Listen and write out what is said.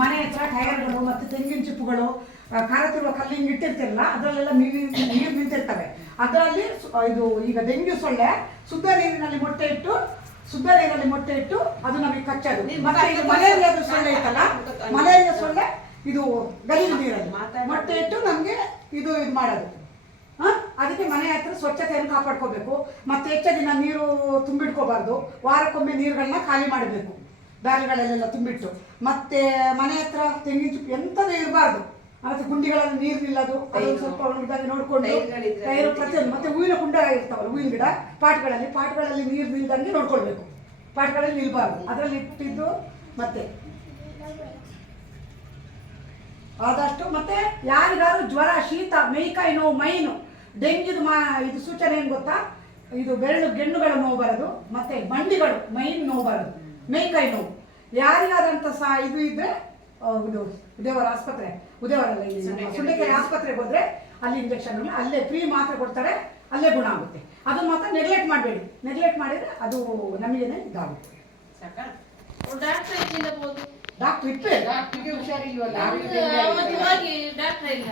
ಮನೆ ಹತ್ರ ಟೈರ್ಗಳು ಮತ್ತು ತೆಂಗಿನ ಚಿಪ್ಪುಗಳು ಕಾರತಿರುವ ಕಲ್ಲು ಹಿಂಗೆ ಇಟ್ಟಿರ್ತಿರಲ್ಲ ಅದರಲ್ಲೆಲ್ಲ ನೀರು ನಿಂತಿರ್ತವೆ. ಅದರಲ್ಲಿ ಇದು ಈಗ ಡೆಂಗ್ಯೂ ಸೊಳ್ಳೆ ಶುದ್ಧ ನೀರಿನಲ್ಲಿ ಮೊಟ್ಟೆ ಇಟ್ಟು ಅದು ನಮಗೆ ಕಚ್ಚೋದು. ಮತ್ತೆ ಇದು ಮಲೇರಿಯಾದ ಸೊಳ್ಳೆ ಇತ್ತಲ್ಲ, ಮಲೇರಿಯಾ ಸೊಳ್ಳೆ ಇದು ಗಲೀಜು ನೀರಲ್ಲಿ ಮೊಟ್ಟೆ ಇಟ್ಟು ನಮಗೆ ಇದು ಮಾಡೋದು. ಅದಕ್ಕೆ ಮನೆ ಹತ್ರ ಸ್ವಚ್ಛತೆಯನ್ನು ಕಾಪಾಡ್ಕೋಬೇಕು. ಮತ್ತೆ ಹೆಚ್ಚು ದಿನ ನೀರು ತುಂಬಿಟ್ಕೋಬಾರ್ದು. ವಾರಕ್ಕೊಮ್ಮೆ ನೀರುಗಳನ್ನ ಖಾಲಿ ಮಾಡಬೇಕು, ಬ್ಯಾಲ್ಗಳಲ್ಲೆಲ್ಲ ತುಂಬಿಟ್ಟು. ಮತ್ತೆ ಮನೆ ಹತ್ರ ತೆಂಗಿನ ಚಿಪ್ಪು ಎಂಥದ್ದು ಇರಬಾರ್ದು. ಮತ್ತೆ ಗುಂಡಿಗಳಲ್ಲಿ ನೀರು ನಿಲ್ಲೋದು, ಅದನ್ನು ಸ್ವಲ್ಪ ಒಣಗಿದಾಗ ನೋಡ್ಕೊಂಡು ಟೈರು ಪ್ರತಿಯೊಂದು. ಮತ್ತೆ ಹೂವಿನ ಕುಂಡ ಇರ್ತಾವಲ್ಲ, ಹೂವಿನ ಗಿಡ ಪಾಟ್ಗಳಲ್ಲಿ ನೀರು ನಿಲ್ದಂಗೆ ನೋಡ್ಕೊಳ್ಬೇಕು. ಪಾಟ್ಗಳಲ್ಲಿ ನಿಲ್ಬಾರ್ದು, ಅದರಲ್ಲಿ ಇಟ್ಟಿದ್ದು. ಮತ್ತೆ ಆದಷ್ಟು ಮತ್ತೆ ಯಾರಿಗಾರು ಜ್ವರ, ಶೀತ, ಮೇಯ್ಕಾಯಿ ನೋವು, ಮೈನು, ಡೆಂಗ್ಯೂದು ಇದು ಸೂಚನೆ ಏನು ಗೊತ್ತಾ? ಇದು ಗೆಣ್ಣುಗಳ ನೋವು ಬರೋದು, ಮತ್ತೆ ಮಂಡಿಗಳು ಮೈನ್ ನೋವು ಬರೋದು, ಮೇಯ್ಕಾಯಿ ನೋವು. ಯಾರಿಗಾದಂಥ ಇದು ಇದ್ರೆ ಇದು ಉದಯವರ ಆಸ್ಪತ್ರೆ, ಉದಯವರಲ್ಲ ಇಲ್ಲಿ ಸುಂಡೆಕೆರೆ ಆಸ್ಪತ್ರೆಗೆ ಹೋದ್ರೆ ಅಲ್ಲಿ ಇಂಜೆಕ್ಷನ್ ಅಲ್ಲೇ ಫ್ರೀ ಮಾತ್ರೆ ಕೊಡ್ತಾರೆ, ಅಲ್ಲೇ ಗುಣ ಆಗುತ್ತೆ. ಅದನ್ನ ಮಾತ್ರ ನೆಗ್ಲೆಕ್ಟ್ ಮಾಡಬೇಡಿ. ನೆಗ್ಲೆಕ್ಟ್ ಮಾಡಿದ್ರೆ ಅದು ನಮಗೇನೆ ಇದಾಗುತ್ತೆ. ಡಾಕ್ಟರ್ ಇಟ್ಟರೆ ಡಾಕ್ಟರ್ಗೆ ಹುಷಾರಿಲ್ವಲ್ಲ, ಡಾಕ್ಟರ್ ಇಲ್ಲ.